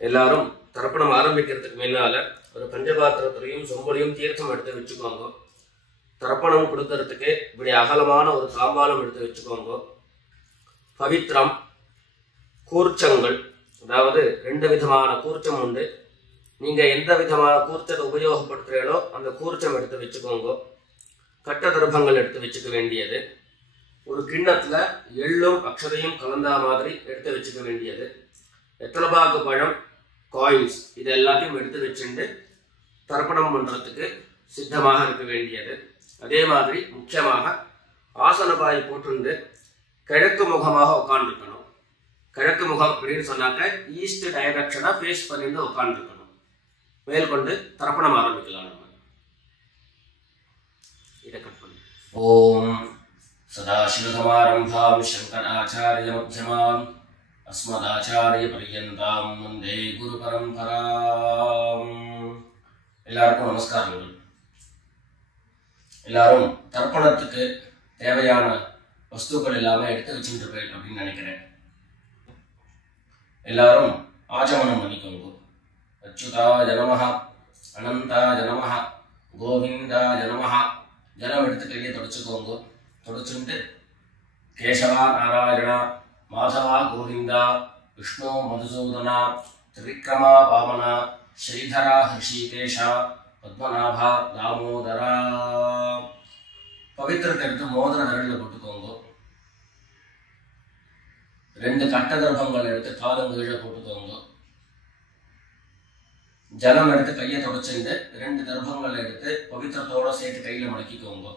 எல்லாரும் தர்ப்பணம் ஆரம்பிக்கிறதுக்கு முன்னால ஒரு பஞ்சபாத்திரத்திலையும் சொம்பலையும் தீர்த்தம் எடுத்து வச்சுக்கோங்க. தர்ப்பணம் கொடுக்கறதுக்கு இப்படி அகலமான ஒரு தாம்பாலம் எடுத்து வச்சுக்கோங்க. பவித்ரம், கூர்ச்சங்கள், அதாவது 2 விதமான கூர்ச்சம் உண்டு. நீங்க எந்த விதமான கூர்ச்சத்தை உபயோகப்படுத்துறீங்களோ அந்த கூர்ச்சம் எடுத்து வச்சுக்கோங்க. கட்ட தர்ப்பங்கள் எடுத்து வச்சுக்க வேண்டியது. ஒரு கிண்ணத்துல எள்ளும் அக்ஷதையும் கலந்தா மாதிரி எடுத்து வச்சுக்க வேண்டியது. வெத்தலைபாக்கு பழம், காயின்ஸ், இது எல்லாத்தையும் எடுத்து வச்சுட்டு தர்ப்பணம் பண்றதுக்கு சித்தமாக இருக்க வேண்டியது. அதே மாதிரி முக்கியமாக ஆசனபாய் போட்டு கிழக்கு முகமாக உட்காந்துருக்கணும். கிழக்கு முகம் அப்படின்னு சொன்னாக்க ஈஸ்ட் டைரக்ஷனா ஃபேஸ் பண்ணிட்டு உட்காந்துருக்கணும். மேற்கொண்டு தர்ப்பணம் ஆரம்பிக்கலாம். நம்ம இதை கட் பண்ணி ஓம் சதாசிவசமாரம்பாம் சங்கராச்சாரிய மத்தியமாம் अस्मदाचार्य पर्यन्तां वन्दे गुरु परंपरां. எல்லாருக்கும் நமஸ்காரங்கள். எல்லாரும் தர்ப்பணத்துக்கு தேவையான வஸ்துக்கள் எல்லாமே எடுத்து வச்சுருப்பேன் அப்படின்னு நினைக்கிறேன். எல்லாரும் ஆச்சமனம் பண்ணிக்கோங்க. அச்சுதாய நமஹ, அனந்தாய நமஹ, கோவிந்தாய நமஹ. ஜலம் எடுத்து கையை தொடச்சுக்கோங்க. தொடச்சுட்டு கேசவா நாராயணா, माधवा गोविंदा, विष्णु मधुसूदना, त्रिविक्रमा वामना, श्रीधरा हृषिकेशा, पद्मनाभा दामोदरा. पवित्रத்தை எடுத்து மோதிர விரலில் போட்டுக்கோங்க. 2 கட்ட தர்ப்பங்கள் எடுத்து காலங்கீழ போட்டுக்கோங்க. ஜலம் எடுத்து கையை தொடச்சுட்டு 2 தர்ப்பங்கள் எடுத்து பவித்திரத்தோட சேர்த்து கையில மடக்கிக்கோங்க.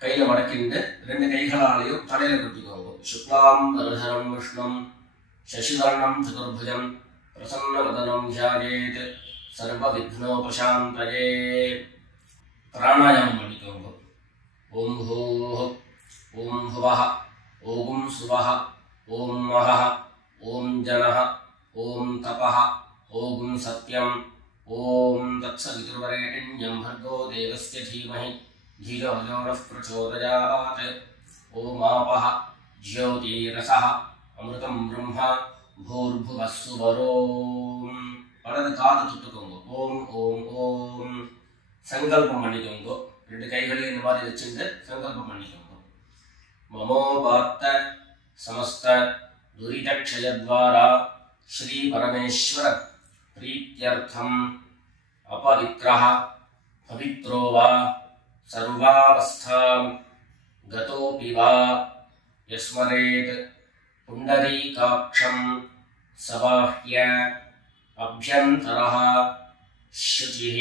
கையில மடக்கிட்டு 2 கைகளாலையும் தலையில குத்திக்கோங்க. சுக்லாம் வரதரம் விஷ்ணும் சசிவர்ணம் சதுர்புஜம் பிரசன்னவதனம் தியாயேத் சர்வ விக்னோபசாந்தயே. பிராணாயாமம் பண்ணிக்கோங்க. ஓம் ஹோஹ், ஓம் ஹுவஹ, ஓம் சுவஹ, ஓம் மஹஹ, ஓம் ஜனஹ, ஓம் தபஹ, ஓம் சத்யம், ஓம் தத்சவிதுர்வரேண்யம் भर्गो देवस्य धीमहि धियो यो नः प्रचोदयात्. ओम आपः ज्योतिरसः अमृतं ब्रह्म भूर्भुवः सुवरोम. வலது காது தொட்டுக்கோங்க. ஓம் ஓம் ஓம். சங்கல்பம் பண்ணிக்கோங்க. 2 கைகளையும் இந்த மாதிரி வச்சுட்டு சங்கல்பம் பண்ணிக்கோங்க. மமோபாத்த சமஸ்த துரிதக்ஷயத்வாரா ஸ்ரீ பரமேஸ்வர प्रीत्यर्थम अपवित्रः पवित्रो वा सर्वावस्थां गतोऽपि वा यस्मरेत् पुण्डरीकाक्षं सबाह्य अभ्यन्तरः शुचिः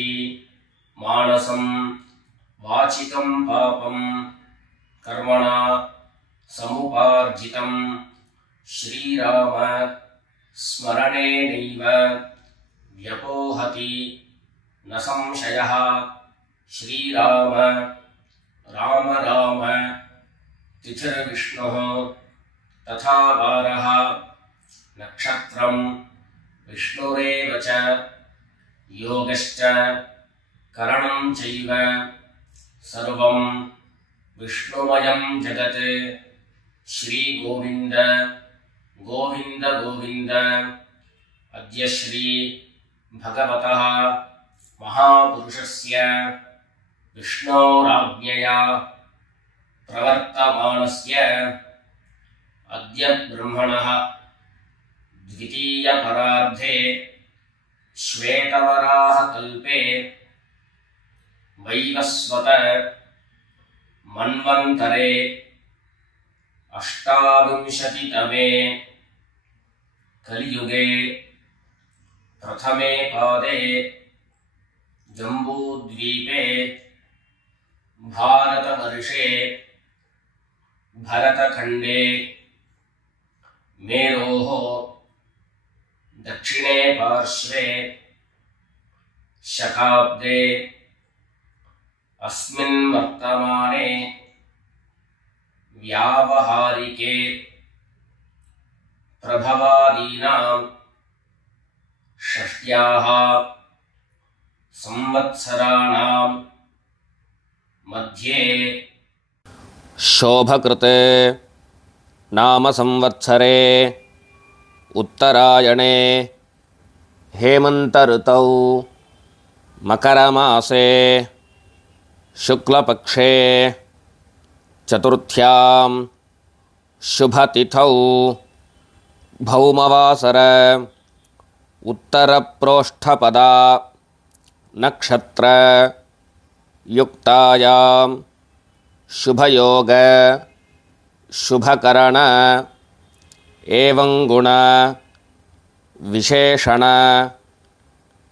मानसं वाचिकं पापं कर्मणा समुपार्जितं श्रीराम स्मरणेनैव व्यपोहति न संशयः. श्रीराम राम राम तिथिर्विष्णुः तथा वारः नक्षत्रं विष्णुरेव च योगश्च करणं चैव सर्वं विष्णुमयं जगत्. श्री गोविंद गोविंद गोविंद. अद्य श्री भगवतः महापुरुषस्य विष्णोराज्ञया प्रवर्तमानस्य अद्य ब्रह्मणः द्वितीयपरार्धे श्वेतवराह कल्पे वैवस्वत मन्वन्तरे 28तमे कलियुगे प्रथमे पादे जम्बूद्वीपे भारतवर्षे भरतखण्डे मेरोः दक्षिणे पार्श्वे शकाब्दे अस्मिन् वर्तमाने व्यावहारिके प्रभवादीनां षष्ट्याः संवत्सराणां मध्ये शोभकृते नाम संवत्सरे उत्तरायणे हेमंत ऋतौ मकरमासे शुक्लपक्षे चतुर्थ्यां शुभतिथौ भौमवासर उत्तरप्रोष्ठपदा नक्षत्र युक्तायां शुभयोग शुभकरण एवं गुण विशेषण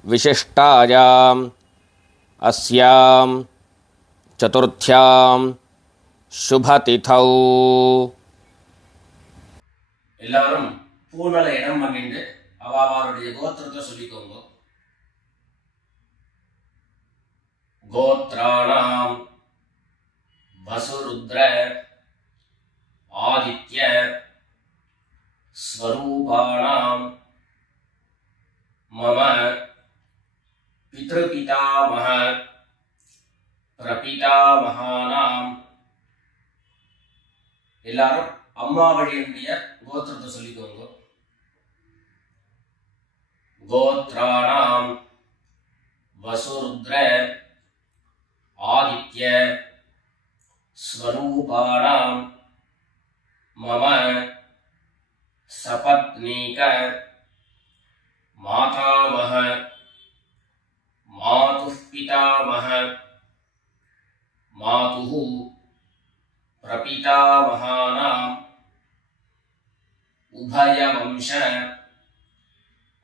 विशिष्टायाम् अस्यां चतुर्थ्यां शुभतिथौ எல்லாரும் பூனல இடம் பண்ணிட்டு அவளுடைய கோத்திரத்தை சொல்லிக்கோங்க. கோத்ராணாம் வசுருத்ர ஆதித்ய ஸ்வரூபாணாம் மம பித்ருபிதாமஹ பிரபிதாமஹானாம். எல்லாரும் அம்மா வழியுடைய கோத்திரத்தை சொல்லிக்கோங்க. கோத்ராணாம் வசுருத்ர ஆதித்ய ஸ்வரூபாணாம் மம சபத்னீக மாதாமஹ மாதுः பிதாமஹ மாதுः பிரபிதாமஹானாம் உபயவம்ச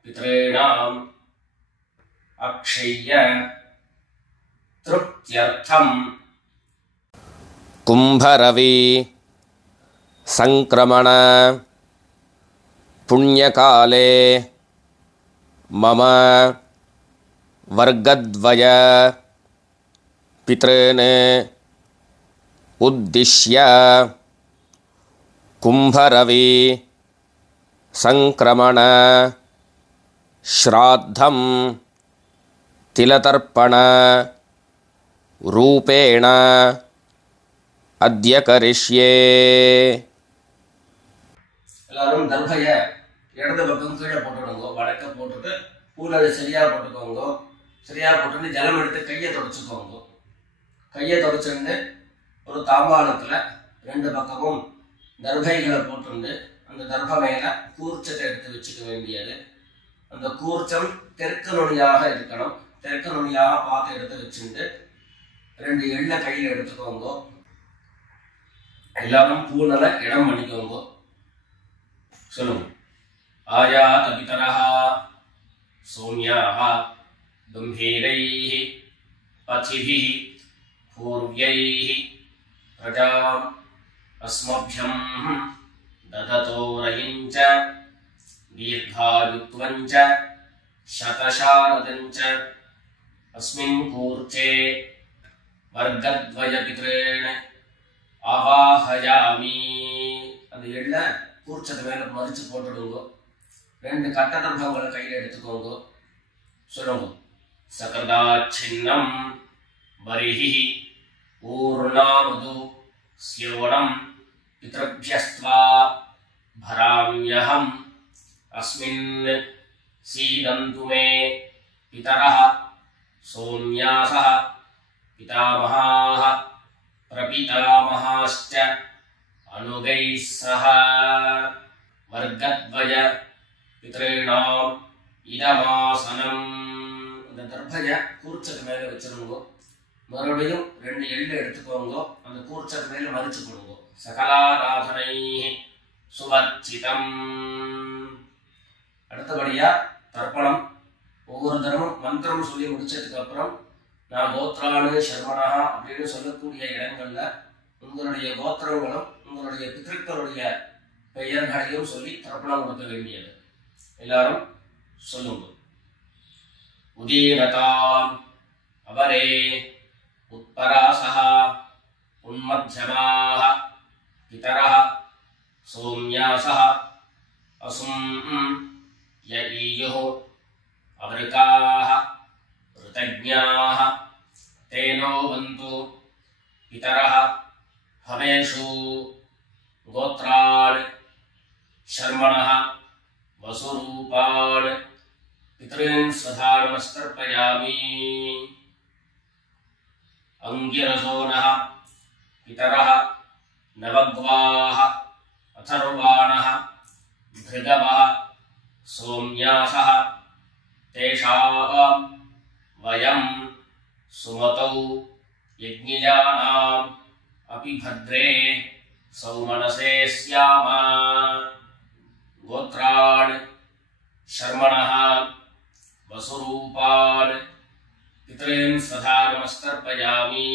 பித்ரேணாம் அக்ஷய்ய திருப்த்யர்த்தம். கும்பரவி சங்கிரமண புண்ணியகாலே மம வர்க்கத்வய பித்ரேன் உத்திஷ்ய கும்பரவி சங்கிரமண ஸ்ராத்தம் திலதர்ப்பண ரூபேண அத்ய கரிஷ்யே. எல்லாரும் தர்பைய இடது பக்கம் கீழே போட்டுடுங்க. வடக்க போட்டுட்டு பூனலை சரியா போட்டுக்கோங்க. சரியா போட்டுட்டு ஜலம் எடுத்து கையை தொடச்சுக்கோங்க. கையை தொடச்சுட்டு ஒரு தாம்பாளத்தில் ரெண்டு பக்கமும் தர்பைகளை போட்டுருந்து அந்த தர்ப மேல கூர்ச்சத்தை எடுத்து வச்சுக்க வேண்டியது. அந்த கூர்ச்சம் தெற்கு நுனியாக இருக்கணும். தெற்கு நுனியாக பார்த்து எடுத்து வச்சுட்டு ரெண்டு எண்ணெய் கையில் எடுத்துக்கோங்க. எல்லாரும் பூனலை இடம் பண்ணிக்கோங்க. சொல்லுங்க. ஆயாத பிதரஹ சௌம்யாஹ கம்பீரைஹ பதிபிஹ பூர்வ்யைஹ பிரஜாம் அஸ்மப்யம் தததோரயஞ்ச தீர்காயுத்வஞ்ச சதசாரதஞ்ச அஸ்மின் கூர்ச்சே வர்க்கத்வய பித்ரேண ஆவாஹயாமி. அந்த எள்ள கூர்ச்சத்து மேல மறிச்சு போட்டுடுங்க. ரெண்டு கட்ட தர்பங்களை கையில் எடுத்துக்கோங்க. சொல்லுங்க. சகதாச்சின்னம் பரிஹி பூர்ணாமது ஸ்யோனம் பித்ருப்யஸ்த்வா பராம்யஹம் அஸ்மின் சீதந்து மே பிதரஹ சௌம்யாஸஹ பிதாமஹாः பிரபிதாமஹாश्च அனுகைः சஹ வர்க்கத்வய பித்ரேணாம் இதமாசனம். அந்த தர்பைய கூர்ச்சத்து மேல வச்சிருங்க. மறுபடியும் ரெண்டு எள்ளு எடுத்துக்கோங்க. அந்த கூர்ச்சத்து மேல மறிச்சு போடுங்க. சகலாராதனை சுவர்ச்சிதம். அடுத்தபடியா தர்ப்பணம். ஒவ்வொரு தரமும் மந்திரம் சொல்லி முடிச்சதுக்கு அப்புறம் நான் கோத்ரானு சர்வணா அப்படின்னு சொல்லக்கூடிய இடங்கள்ல உங்களுடைய கோத்திரங்களும் உங்களுடைய பித்ருக்களுடைய பெயர்களையும் சொல்லி தர்ப்பணம் கொடுக்க வேண்டியது. எல்லாரும் சொல்லுங்க. உதீரதாம் अवरे उत्परासः उन्मध्यमाः पितरः सोम्यासः असुं यईयुः अवृकाः ऋतज्ञाः तेनो वन्तु पितरः हवेषु गोत्रान् शर्मणः वसुरूपान् पितॄन् स्वधा नमस्कर्पयामि। अंगिरसो नः पितरः नवग्वाः अथर्वाणः भृगवः सोम्यासः तेषां वयं सुमतौ यज्ञजानाम् अपि भद्रे सौमनसे स्याम। गोत्रान् शर्मणः वसुरूपान् पितॄन् स्वधा नमस्कर्पयामि।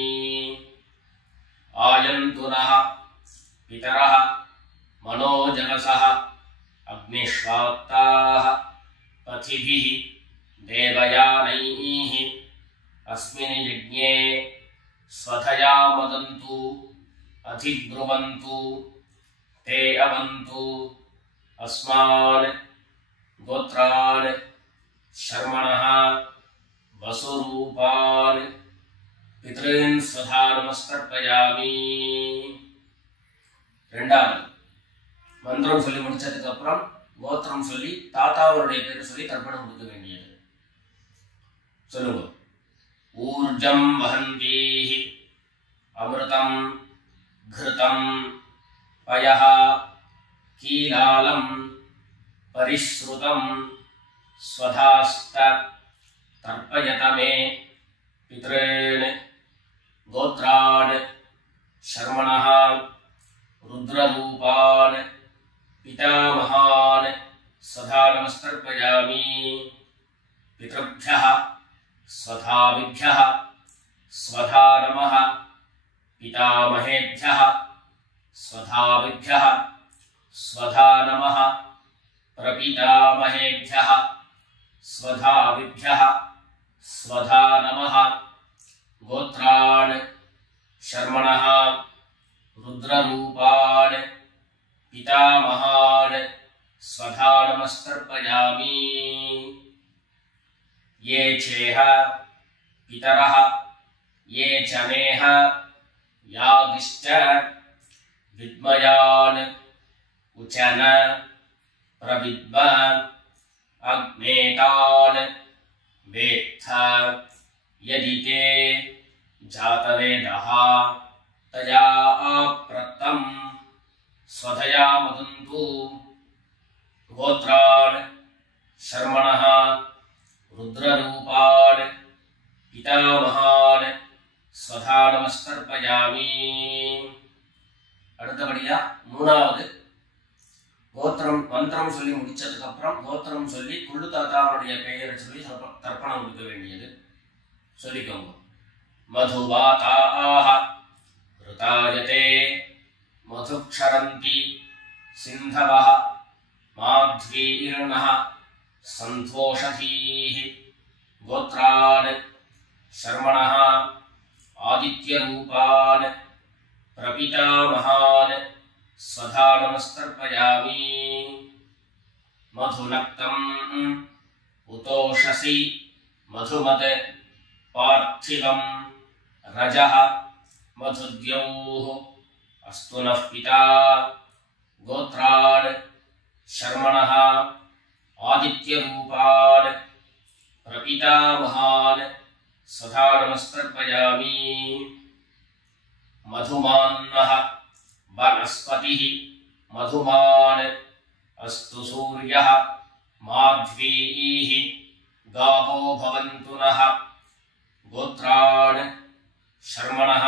आयन्तु नः पितरः मनोजनसः अग्निश्वात्ताः पथिभिः देवयानैः अस्मिन् यज्ञे स्वधया मदन्तु अधिब्रुवन्तु ते अवन्तु अस्मान् गोत्रान् शर्मणः वसुरूपान् पितॄन् स्वधा नमस्कर्पयामि। ரெண்டாவது மந்திரம் சொல்லி முடிச்சதுக்கு அப்புறம் கோத்திரம் சொல்லி தாத்தாவருடைய பேரை சொல்லி தர்ப்பணம் கொடுக்க வேண்டியது. சொல்லுங்க. ஊர்ஜம் வஹந்தீஹி அமிர்தம் घृतं पयः कीलालं परिश्रुतं स्वधास्त तर्पयत मे पितॄन् गोत्रान् शर्मणः रुद्ररूपान् पितामहान् सदा नमस्कर्पयामि। पितृभ्यः स्वधाविभ्यः स्वधा नमः पितामहेभ्यः स्वधाविभ्यः स्वधा नमः प्रपितामहेभ्यः स्वधाविभ्यः स्वधा नमः। गोत्रान् शर्मणः रुद्ररूपान् पितामहान् स्वधा नमस्कर्पयामि। ये चेह पितरः ये च नेह यागिश्च विद्मयान् उचन प्रविद्म अग्नेतान् वेत्थ यदि ते जातवेदः तया प्रत्तं स्वधया मदन्तु। गोत्रान् शर्मणः रुद्ररूपान् पितामहान् स्वधा नमस्कर्पयामि। அடுத்தபடியா மூணாவது கோத்திரம் மந்திரம் சொல்லி முடிச்சதுக்கு அப்புறம் கோத்திரம் சொல்லி குள்ளு தாத்தாவுடைய பெயரை சொல்லி தர்ப்பணம் கொடுக்க வேண்டியது. சொல்லிக்கோங்க. மதுவாதாஹ ருதாயதே மதுக்ஷரந்தி சிந்தவஹ மாத்வீர்ணஹ சந்தோஷதீஹி கோத்ரான் शर्मणः आदित्यरूपान् प्रपितामहान् स्वधा नमस्कर्पयामि। मधुनक्तम् उतोषसि मधुमत् पार्थिवं रजः मधुद्यौः अस्तु नः पिता। गोत्रान् शर्मणः आदित्यरूपान् प्रपितामहान् स्वधा नमस्कर्पयामि। मधुमान्नः वनस्पतिः मधुमान् अस्तु सूर्यः माध्वीः गावो भवन्तु नः। गोत्रान् शर्मणः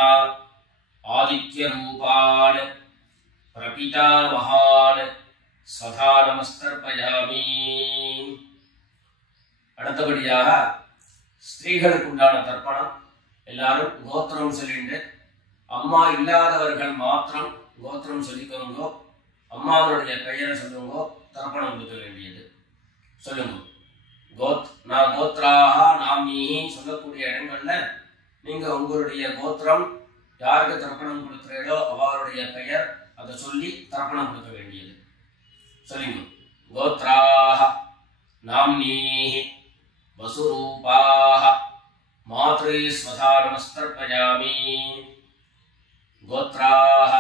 आदित्यरूपान् प्रपितामहान् स्वधा नमस्कर्पयामि। அடுத்தபடியாக ஸ்திரீகளுக்கு உண்டான தர்ப்பணம் எல்லாரும் கோத்திரம் சொல்லிட்டு அம்மா இல்லாதவர்கள் மாத்திரம் கோத்திரம் சொல்லிக்கோங்கோ, அம்மாவனுடைய பெயரை சொல்லுங்கோ, தர்ப்பணம் கொடுக்க வேண்டியது. சொல்லுங்க. நான் கோத்ராக நாம்னீஹி சொல்லக்கூடிய இடங்கள்ல நீங்க உங்களுடைய கோத்திரம் யாருக்கு தர்ப்பணம் கொடுக்கிறீர்களோ அவருடைய பெயர் அதை சொல்லி தர்ப்பணம் கொடுக்க வேண்டியது. சொல்லுங்க. கோத்ராக நாம்னீஹி வசுரூபாக மாத்ரீ ஸ்வதா நமஸ்தர்ப்பயாமி. கோத்ராக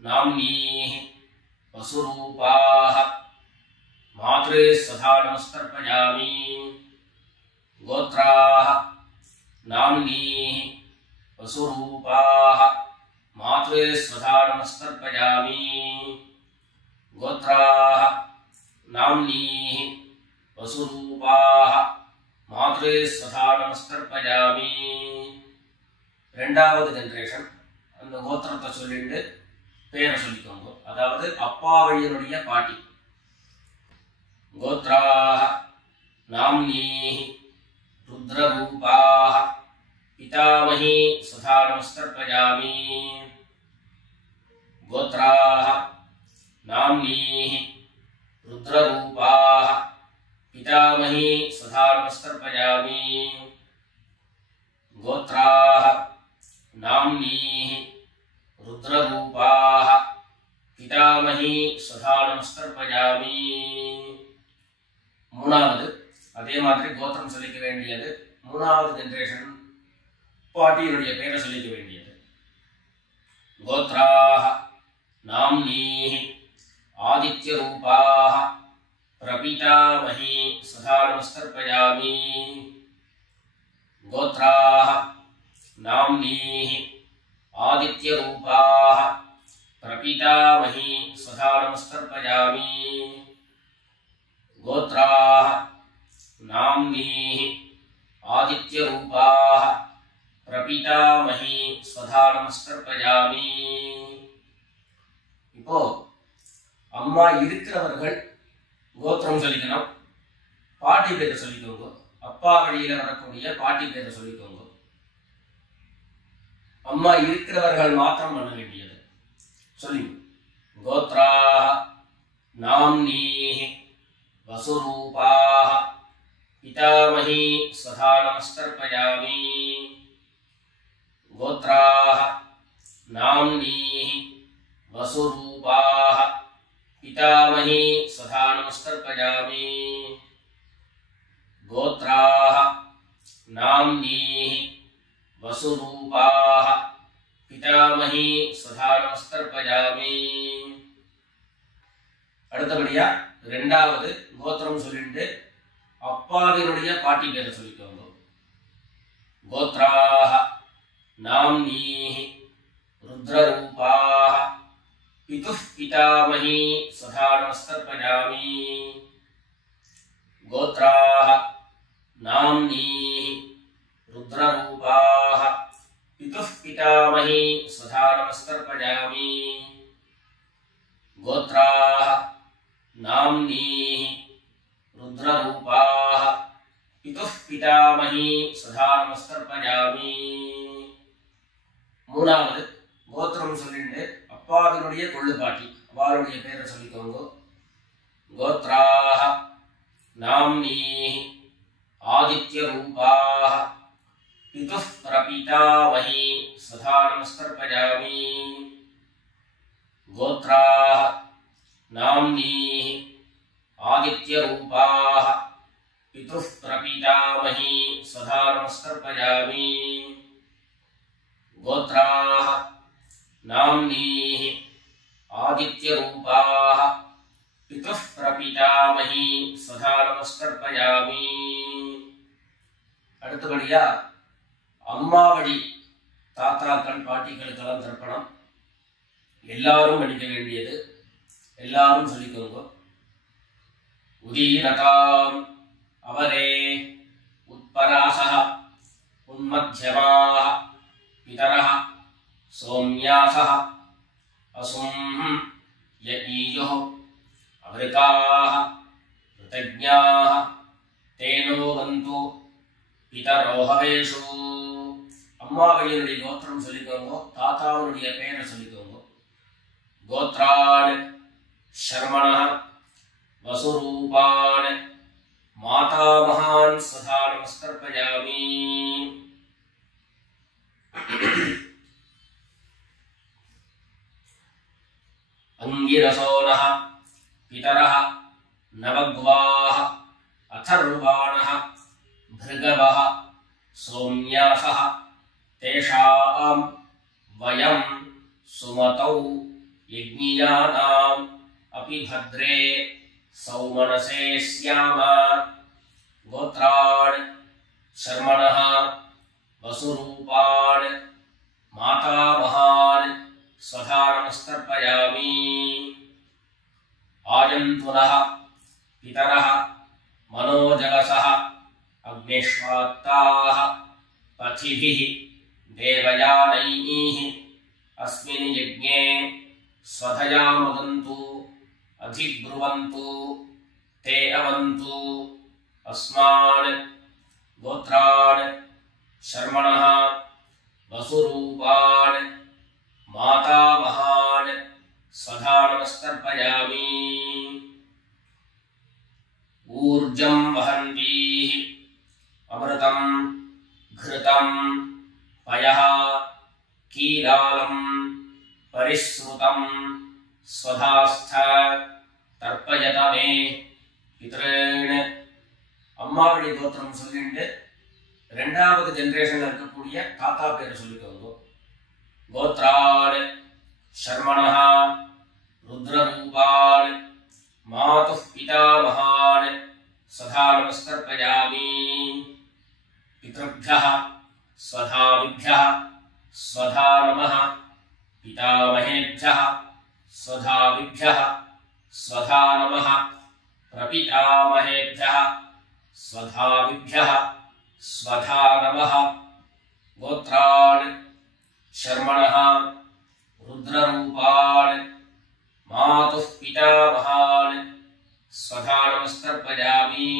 நாம்னீஹி வசுரூபாக மாத்ரீ ஸ்வதா நமஸ்தர்ப்பயாமி. கோத்ராக நாம்னீஹி வசுரூபாக மாத்ரீ ஸ்வதா நமஸ்தர்ப்பயாமி. கோத்ராக நாம்னீஹி வசுரூபாக மாத்ரீ ஸ்வதா நமஸ்தர்ப்பயாமி. ரெண்டாவது ஜெனரேஷன் அந்த கோத்திரத்தை சொல்லிட்டு பேரை சொல்லிக்கோங்க. அதாவது அப்பா வழியினுடைய பாட்டி. கோத்ராக நாம்னீஹி ருத்ரரூபாக பிதாமஹி ஸ்வதா நமஸ்தர்ப்பயாமி. கோத்ராக நாம்னீஹி ருத்ரரூபாக பிதாமஹி ஸ்வதா நமஸ்தர்ப்பயாமி. கோத்ராக நாம்னீஹி ருத்ரரூபாக பிதாமஹி ஸ்வதா நமஸ்தர்ப்பயாமி. மூணாவது அதே மாதிரி கோத்திரம் சொல்லிக்க வேண்டியது. மூணாவது ஜெனரேஷன் பாட்டியினுடைய பேரை சொல்லிக்க வேண்டியது. கோத்ராக நாம்னீஹி ஆதித்யரூபாக பிரபிதாமஹி ஸ்வதா நமஸ்தர்ப்பயாமி. கோத்ராக நாம்னீஹி ஆதித்யரூபாக பிரபிதாமஹி ஸ்வதா நமஸ்தர்ப்பயாமி. கோத்ராக நாம்னீஹி ஆதித்யரூபாக பிரபிதாமஹி ஸ்வதா நமஸ்தர்ப்பயாமி. இப்போ அம்மா இருக்கிறவர்கள் கோத்திரம் சொல்லிக்கணும், பாட்டி பேரை சொல்லிக்கோங்க. அப்பா வழியில வரக்கூடிய பாட்டி பேரை சொல்லிக்கோங்க. அம்மா இருக்கிறவர்கள் மாத்திரம் பண்ண வேண்டியது. சொல்லுங்க. கோத்ராக நாம்னீஹி வசுரூபாக பிதாமஹி ஸ்வதா நமஸ்தர்ப்பயாமி. கோத்ராக நாம்னீஹி வசுரூபாக பிதாமஹி ஸ்வதா நமஸ்தர்ப்பயாமி. கோத்ராக நாம்னீஹி வசுரூபாக பிதாமஹி ஸ்வதா நமஸ்தர்ப்பயாமி. அடுத்தபடியா ரெண்டாவது கோத்திரம் சொல்லிட்டு அப்பாவினுடைய பாட்டி பேரை சொல்லிக்கோங்க. கோத்ராக நாம்னீஹி ருத்ரரூபாக பிதுः பிதாமஹி ஸ்வதா நமஸ்தர்ப்பயாமி. கோத்ராக நாம்னீஹி ருத்ரரூபாக பிதுः பிதாமஹி ஸ்வதா நமஸ்தர்ப்பயாமி. கோத்ராக நாம்னீஹி ருத்ரரூபாக பிதுः பிதாமஹி ஸ்வதா நமஸ்தர்ப்பயாமி. மூணாவது கோத்திரம் சொல்லிட்டு அப்பாவினுடைய கொள்ளுப்பாட்டி அவருடைய பேரை சொல்லிக்கோங்க. கோத்ராக நாம்னீஹி ஆதித்யரூபாக பிதுः பிரபிதாமஹி ஸ்வதா நமஸ்தர்ப்பயாமி. கோத்ராக நாம்னீஹி ஆதித்யரூபாக பிதுः பிரபிதாமஹி ஸ்வதா நமஸ்தர்ப்பயாமி. கோத்ராக நாம்னீஹி ஆதித்யரூபாக பிதுः பிரபிதாமஹி ஸ்வதா நமஸ்தர்ப்பயாமி. அடுத்தபடியா அம்மா வழி தாத்தாக்கள் பாட்டிகளுக்கெல்லாம் தர்ப்பணம் எல்லாரும் பண்ணிக்க வேண்டியது. எல்லாரும் சொல்லிக்கோங்க. உதீரதாம் அவரே உத்பராசஹ உன்மத்யமாஹ பிதரஹ சோம்யாசஹ அசும் யஈயுः அவ்ருகாஹ ருதஜ்ஞாஹ தேனோ வந்து பிதரோஹவேஷு. அம்மாவையினுடைய கோத்திரம் சொல்லிக்கோங்க. தாத்தாவுடைய பெயரை சொல்லிக்கோங்க. கோத்ரான் சர்மணः வசுரூபான் मातामहान् स्वधा नमस्कर्पयामि। अंगिरसो नः पितरः नवग्वाः अथर्वाणः भृगवः सोम्यासः तेषां वयं सुमतौ यज्ञियानाम् अपि भद्रे सौमनसे स्याम। गोत्रान् शर्मणः वसुरूपान् मातामहान् स्वधा नमस्कर्पयामि। आयन्तुनः पितरः मनोजगसः अग्निष्वात्ताः पथिभिः देवयानैः अस्मिन् यज्ञे स्वधया मुदन्तु अधिब्रुवन्तु ते अवन्तु अस्मान्। गोत्रान् शर्मणः वसुरूपान् मातामहान् स्वधा नमस्कर्पयामि। ऊर्जं वहन्तीः अमृतं घृतं पयः कीलालं परिस्मृतं स्वधास्थ तर्पयत मे पितॄन्। अम्मावळि गोत्रम சொல்லிட்டு இரண்டாவது ஜெனரேஷன்ல இருக்கக்கூடிய தாத்தா பேர் சொல்லிக்கோங்க. गोत्रान् शर्मणः रुद्ररूपान् मातुः पितामहान् स्वधा नमस्कर्पयामि। पितृभ्यः स्वधाविभ्यः स्वधा नमः। पितामहेभ्यः स्वधाविभ्यः स्वधा नमः। प्रपितामहेभ्यः स्वधाविभ्यः स्वधा नमः। गोत्रान् शर्मणः रुद्ररूपान् मातुः पितामहान् स्वधा नमस्कर्पयामि।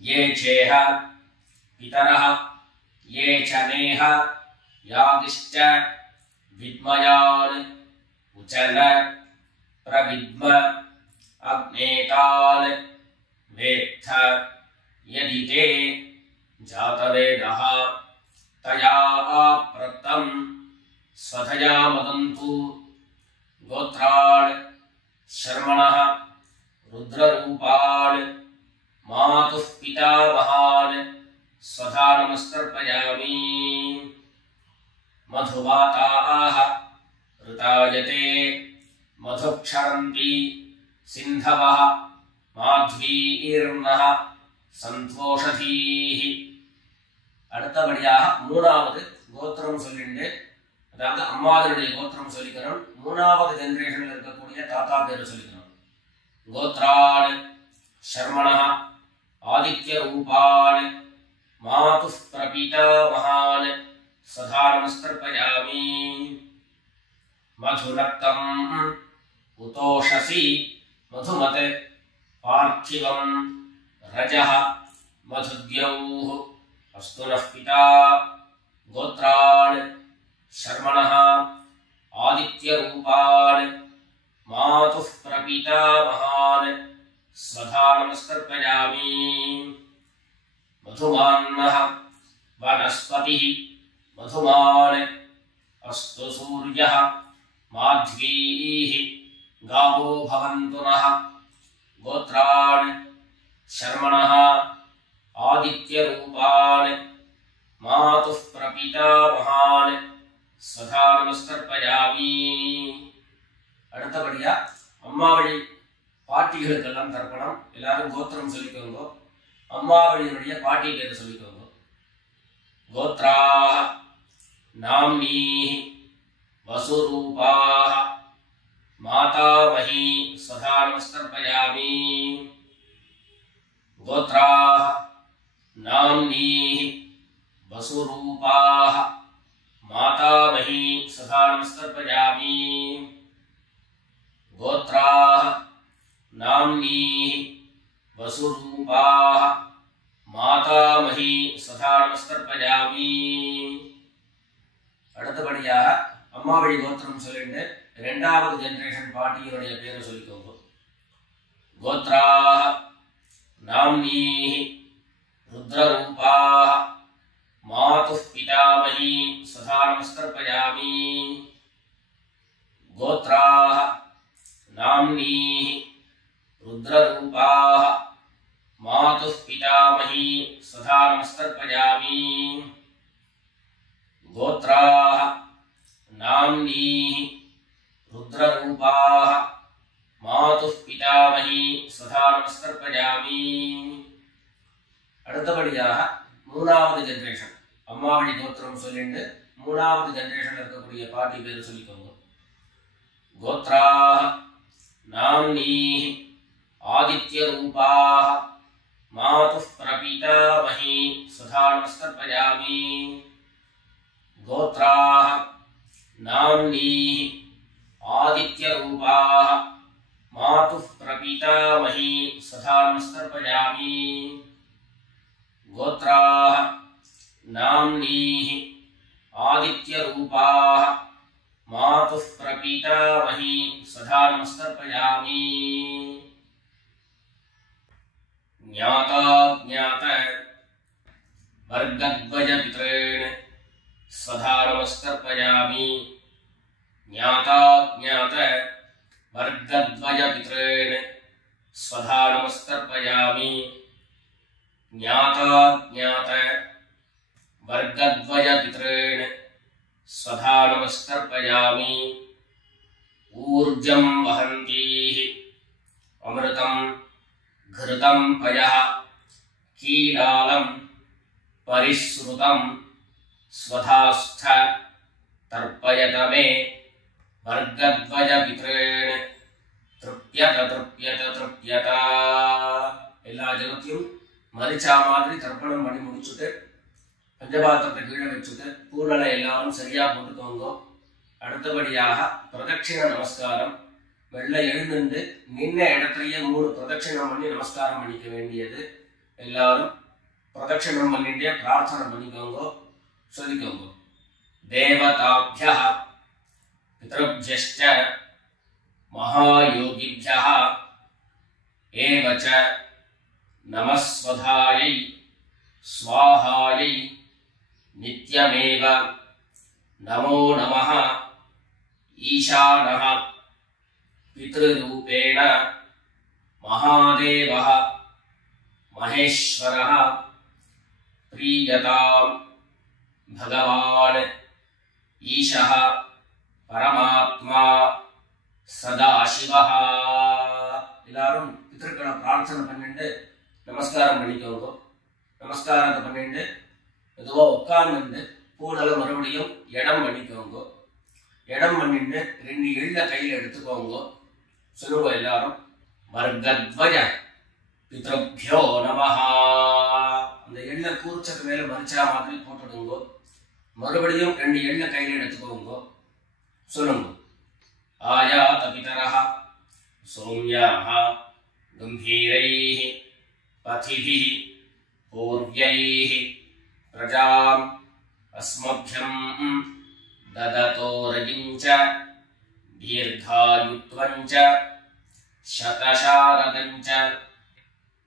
ये चेह पितरः ये च नेह यादिश्च विद्मयान् उचन प्रविद्म अग्नेतान् वेत्थ यदि ते जातवेदः तया प्रत्तं स्वधया मदन्तु। गोत्रान् शर्मणः रुद्ररूपान् मातुः पितामहान् स्वधा नमस्कर्पयामि। मधुवाताः ऋतायते मधुक्षरन्ति सिन्धवः माध्वीर्नः सन्तोषधीः। அடுத்தபடியாக மூணாவது கோத்திரம் சொல்லிட்டு, அதாவது அம்மாவனுடைய கோத்திரம் சொல்லிக்கணும். மூணாவது ஜெனரேஷன்ல இருக்கக்கூடிய தாத்தா பேரு சொல்லிக்கணும். கோத்ரான் शर्मणः आदित्य रूपान् मातुः प्रपितामहान् स्वधा नमस्कर्पयामि। मधुनक्तं उतोषसि मधुमत् पार्थिवं रजः मधुद्यौः अस्तु नः पिता। गोत्रान् शर्मणः आदित्य रूपान् मातुः प्रपितामहान् स्वधा नमस्कर्पयामि। मधुमान्नः वनस्पतिः मधुमान् अस्तु सूर्यः माध्वीः गावो भवन्तु नः। गोत्रान् शर्मणः आदित्य रूपान् मातुः प्रपितामहान् स्वधा नमस्कर्पयामि। அடுத்தபடியா அம்மாவழி பாட்டிகளுக்கெல்லாம் தர்ப்பணம். எல்லாரும் கோத்திரம் சொல்லிக்கோங்க. அம்மாவழியினுடைய பாட்டி பேரை சொல்லிக்கோங்க. கோத்ராः नाम्नीः वसुरूपाः मातामही स्वधा नमस्कर्पयामि। गोत्राः नाम्नीः वसुरूपाः मातामही स्वधा नमस्कर्पयामि। गोत्राः नाम्नीः वसुरूपाः मातामही स्वधा नमस्कर्पयामि। அடுத்தபடியாக அம்மாவழி கோத்திரம் சொல்லிட்டு இரண்டாவது ஜெனரேஷன் பாட்டியினுடைய பேரை சொல்லிக்கோங்க. கோத்ராः नाम्नीः रुद्ररूपाः मातुः पितामही सदा नमस्कर्पयामि। गोत्राः नाम्नीः रुद्ररूपाः मातुः पितामही सदा नमस्कर्पयामि। गोत्राः नाम्नीः रुद्ररूपाः मातुः पितामही सदा नमस्कर्पयामि। அடுத்தபடியாக மூணாவது ஜெனரேஷன் அம்மா வழி கோத்திரம் சொல்லிட்டு மூணாவது ஜெனரேஷன்ல இருக்கக்கூடிய பாட்டி பேர் சொல்லிக்கோங்க. கோத்ராः நாம்னீः ஆதித்யரூபாः மாதுः பிரபீதாமஹி சதா நமஸ்கர்ப்பயாமி. கோத்ராः நாம்னீः ஆதித்யரூபாः மாதுः பிரபீதாமஹி சதா நமஸ்கர்ப்பயாமி. गोत्राः नाम्नीः आदित्यरूपाः मातुः प्रपीतामही सदा नमस्कर्पयामि. ज्ञाता ज्ञात वर्गद्वयपितॄन् सदा नमस्कर्पयामि. ज्ञाता ज्ञात वर्गद्वयपितॄन् सदा नमस्कर्पयामि. ज्ञाता ज्ञात वर्गद्वयपितॄन् सदा नमस्कर्पयामि. ऊर्जं वहन्तीः अमृतं घृतं पयः कीलालं परिश्रुतं स्वधास्थ तर्पयत मे वर्गद्वयपितॄन् तृप्यत तृप्यत तृप्यत. எல்லா ஜனத்தையும் மரிச்சா மாதிரி தர்ப்பணம் பண்ணி முடிச்சுட்டு பஞ்சபாத்திரத்தை கீழே வச்சுட்டு பூர்ணலை எல்லாரும் சரியா போட்டுக்கோங்க. அடுத்தபடியாக பிரதட்சிண நமஸ்காரம். வெள்ளை எழுந்து நின்ன இடத்துலயே 3 பிரதட்சிணம் பண்ணி நமஸ்காரம் பண்ணிக்க வேண்டியது. எல்லாரும் பிரதட்சிணம் பண்ணிட்டே பிரார்த்தனை பண்ணிக்கோங்க, சொல்லிக்கோங்க. தேவதாப்யः பித்ருப்யश्च மகாயோகிभ्यः ஏவச்ச नमस्वधायै स्वाहायै नित्यमेव नमो नमः. ईशानः पितृरूपेण महादेवः महेश्वरः प्रीयतां भगवान् ईशः परमात्मा सदाशिवः. எல்லாரும் பித்ருக்களை பிரார்த்தனை பண்ணிட்டு நமஸ்காரம் பண்ணிக்கோங்க. நமஸ்காரத்தை பண்ணிட்டு எதுவோ உட்கார்ந்து பூனலை மறுபடியும் இடம் பண்ணிக்கோங்க. இடம் பண்ணிட்டு 2 எள்ள கையில் எடுத்துக்கோங்க. சொல்லுங்க எல்லாரும் வர்கத்வய பித்ருப்யோ நமஹ. அந்த எள்ள கூர்ச்சத்து மேல மரிச்சா மாதிரி போட்டுடுங்க. மறுபடியும் 2 எள்ள கையில் எடுத்துக்கோங்க. சொல்லுங்க. ஆயாத பிதரஹ சௌம்யாஹ கம்பீரைஹ पथिभिः पूर्व्यैः प्रजाम् अस्मभ्यं ददतो रजिञ्च दीर्घायुत्वञ्च शतशारदञ्च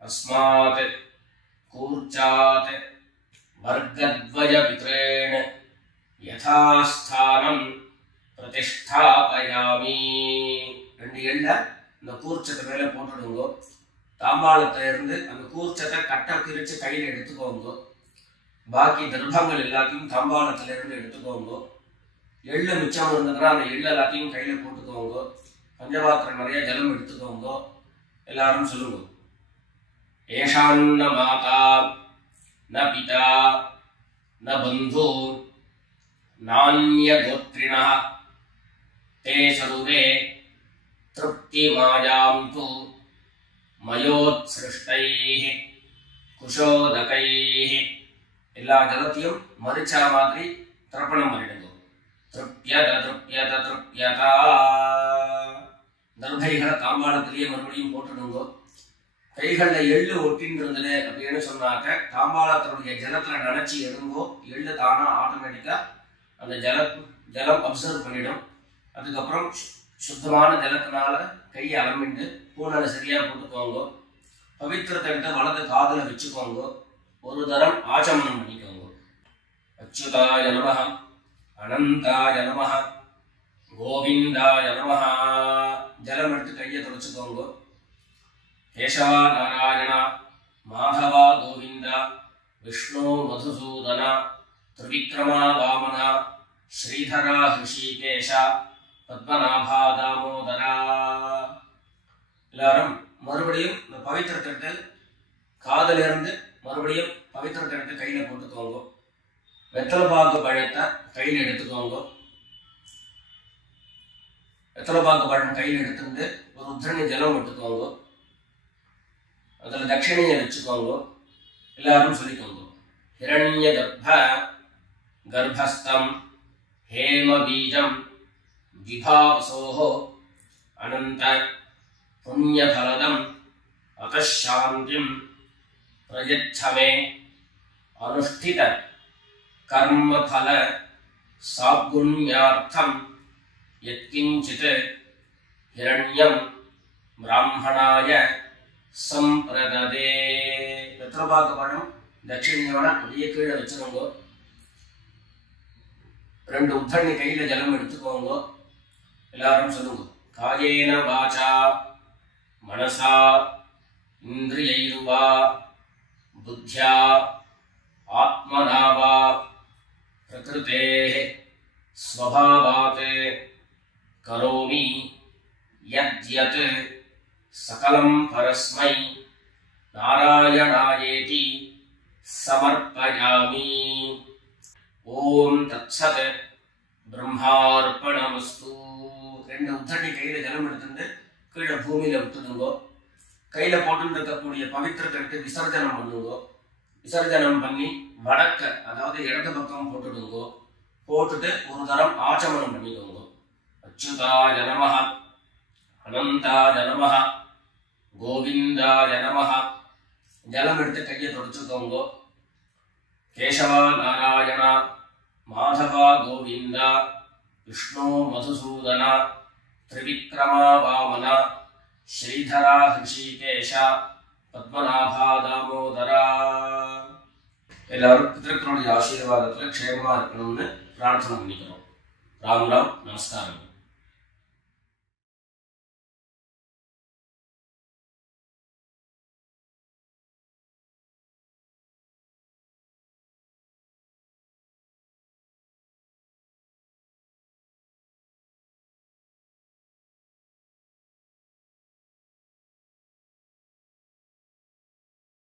अस्मात् कूर्चात् वर्गद्वयपितॄन् यथास्थानं प्रतिष्ठापयामि. 2 எள்ள இந்த கூர்ச்சத்தை மேல போட்டுடுங்க. தாம்பாளத்துல இருந்து அந்த கூர்ச்சத்தை கட்ட பிரிச்சு கையில எடுத்துக்கோங்க. பாக்கி தர்ப்பங்கள் எல்லாத்தையும் தாம்பாளத்துல இருந்து எடுத்துக்கோங்க. எள்ளு மிச்சம் இருந்ததுன்னா அந்த எள்ளு எல்லாத்தையும் கையில போட்டுக்கோங்க. பஞ்சபாத்திரம் நிறைய ஜலம் எடுத்துக்கோங்க. எல்லாரும் சொல்லுங்க. ஏஷான்ன மாதா ந பிதா ந பந்து நான்ய கோத்ரிணः தே சர்வே திருப்தி மாயாம் து மயோத்ஸ்ருஷ்டைः குஷோதகைः. எல்லா ஜலத்தையும் மரிச்சா மாதிரி தர்ப்பணம் பண்ணிடுங்க. திருப்யத திருப்யத திருப்யதா. தர்பைகளை தாம்பாளத்திலேயே மறுபடியும் போட்டுடுங்க. கைகளில் எள்ளு ஒட்டின்றது அப்படின்னு சொன்னாக்க தாம்பாளத்தினுடைய ஜலத்துல நினைச்சு எடுங்கோ. எள்ளு தானா ஆட்டோமேட்டிக்கா அந்த ஜலம் அப்சர்வ் பண்ணிடும். அதுக்கப்புறம் சுத்தமான ஜலத்தினால கையை அலம்பிட்டு பூனலை சரியா போட்டுக்கோங்க. பவித்திரத்தை எடுத்து வலது காதுல வச்சுக்கோங்க. ஒரு தரம் ஆச்சமனம் பண்ணிக்கோங்க. அச்சுதாய நமஹ, அனந்தாய நமஹ, கோவிந்தாய நமஹ. ஜலம் எடுத்து கையை தொடச்சுக்கோங்க. கேசவா நாராயணா, மாதவா கோவிந்தா, விஷ்ணு மதுசூதனா, திரிவிக்ரமா வாமனா, ஸ்ரீதரா ஹிருஷிகேஷா, பத்மநாபா தாமோதரா. எல்லாரும் மறுபடியும் இந்த பவித்திரத்தை காதல இருந்து மறுபடியும் பவித்திரத்தை எடுத்து கையில போட்டுக்கோங்க. வெத்தலைப்பாக்கு பழத்தை கையில் எடுத்துக்கோங்க. வெத்தலைப்பாக்கு பழம் கையில் எடுத்துட்டு ஒரு உத்தரணி ஜலம் விட்டுக்கோங்க. அதில் தட்சிணையை வச்சுக்கோங்க. எல்லாரும் சொல்லிக்கோங்க. ஹிரண்ய கர்ப்பஸ்தம் ஹேம பீஜம் விபாவசோஹோ அனந்த புண்ணியபலதம் அகசாந்திம் பிரயச்சமே அனுஷ்டித கர்மபல சாகுண்யார்த்தம் யத்கிஞ்சித் ஹிரண்யம் பிராமணாய சம்பிரததே. வெத்தலைப்பாக்கு பழம் தட்சிணையோட அப்படியே கீழே வச்சுக்கோங்க. 2 உத்தரணி கையில ஜலம் எடுத்துக்கோங்க. எல்லாரும் சொல்லுங்க. காயேன வாசா மனசா இந்திரியைர்வா புத்யா ஆத்மனா வா பிரகிருதேஹ ஸ்வபாவாத் கரோமி யத்யத் சகலம் பரஸ்மை நாராயணாயேதி சமர்ப்பயாமி. ஓம் தத்சத் பிரம்மார்ப்பணமஸ்து. 2 உத்தரணி கையில ஜலம் எடுத்துட்டு கீழே பூமியில விட்டுடுங்க. கையில போட்டு இருக்கக்கூடிய பவித்திரத்தை எடுத்து விசர்ஜனம் பண்ணுங்க. விசர்ஜனம் பண்ணி வடக்க அதாவது இடது பக்கம் போட்டுடுங்க. போட்டுட்டு ஒரு தரம் ஆச்சமனம் பண்ணிக்கோங்க. அச்சுதாய நமஹ, அனந்தாய நமஹ, கோவிந்தாய நமஹ. ஜலம் எடுத்து கையை தொடச்சுக்கோங்க. கேசவா நாராயணா, மாதவா கோவிந்தா, விஷ்ணு மதுசூதனா, திரிவிக்ரமா வாமனா, ஸ்ரீதரா ஹிருஷிகேஷா, பத்மநாபா தாமோதரா. எல்லாரும் பிதர்களுடைய ஆசீர்வாதத்துல க்ஷேமமா இருக்கணும்னு பிரார்த்தனை பண்ணிக்கிறோம். ராம் ராம். நமஸ்காரம்.